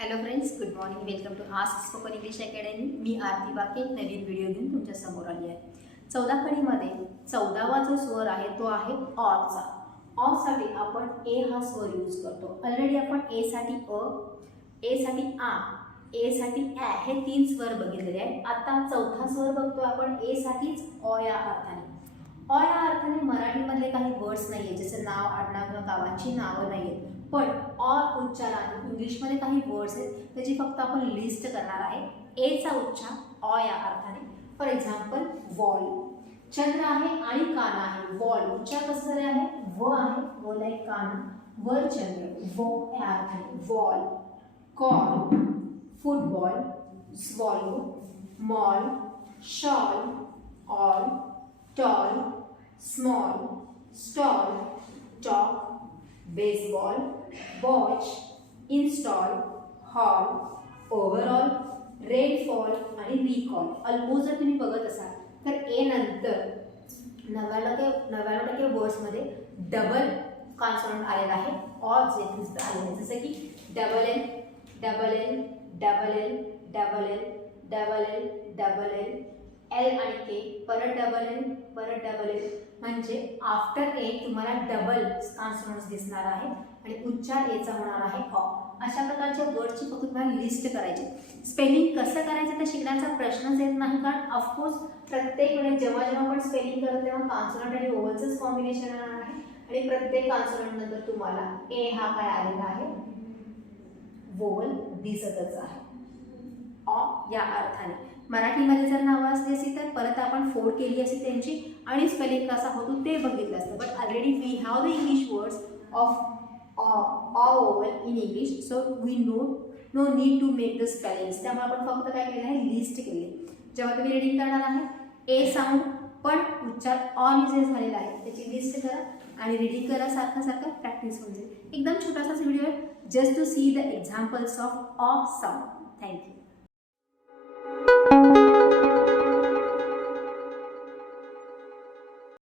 Hello friends, good morning. Welcome to ask spoken English academy. मी आरती बाके एक नवीन video घेऊन तुमच्या समोर आली आहे. 14 कडीमध्ये 14वा जो स्वर आहे तो आहे ऑचा. ऑसाठी आपण ए हा स्वर यूज करतो. ऑलरेडी आपण ए साठी अ, ए साठी आ, ए साठी ॲ हे 3 स्वर बघितलेले आहेत. आता चौथा स्वर बघतो आपण ए साठीच अ या अर्थाने. अ या अर्थाने मराठीमधले काही वर्ड्स नाही आहेत, जसं नाव, आडनाव किंवा गावांची नावं नाही आहेत. पण अ उच्चाराने इंग्लिशमध्ये काही वर्ड्स आहेत त्याची फक्त आपण लिस्ट करणार आहे. एचा उच्चार अ या अर्थाने. फॉर एक्झाम्पल वॉल, चंद्र आहे आणि कान आहे. वॉल उच्चार कसं झाले आहे? व आहे, व लाईक कान, वर चंद्र, व या अर्थाने wall. Call, football, swallow, mall, shawl, all, tall, small, stall, talk, baseball, watch, install, hall, overall, rainfall आणि रिकॉल. ऑलमोस्ट जर तुम्ही बघत असाल तर ए नंतर 99% वर्ड्समध्ये डबल कॉन्सोनंट आलेला आहे. ऑर जे आलेलं आहे, जसं की double L, double L, double L, double L, double L, double L, L आणि के, परत डबल एल, परत डबल एल. म्हणजे आफ्टर ए तुम्हाला डबल कॉन्सोनंट्स दिसणार आहे आणि उच्चार एचा होणार आहे ऑ. अशा प्रकारच्या वर्डची फक्त तुम्हाला लिस्ट करायची. स्पेलिंग कसं करायचं ते शिकण्याचा प्रश्नच येत नाही, कारण ऑफकोर्स प्रत्येक वेळेस जेव्हा आपण स्पेलिंग करतो तेव्हा कॉन्सोनंट आणि वोवलचंच कॉम्बिनेशन येणार आहे आणि प्रत्येक कॉन्सोनंट नंतर तुम्हाला ए हा काय आलेला आहे, वोवल दिसतच आहे ऑ या अर्थाने. मराठीमध्ये जर नावं असली असती तर परत आपण फोड केली असती त्यांची आणि स्पेलिंग कसा होतो ते बघितलं असतं. But already we have the English words of vowel in English, so we no need to make the spellings. त्यामुळे आपण फक्त काय केलं आहे, लिस्ट केली. जेव्हा तुम्ही रीडिंग करणार आहे ए साऊंड पण उच्चार ऑन जे झालेला आहे त्याची लिस्ट करा आणि रीडिंग करा. सारखं प्रॅक्टिस होऊन जाईल. एकदम छोटासाच व्हिडिओ आहे, just to see the examples of sound. Thank you.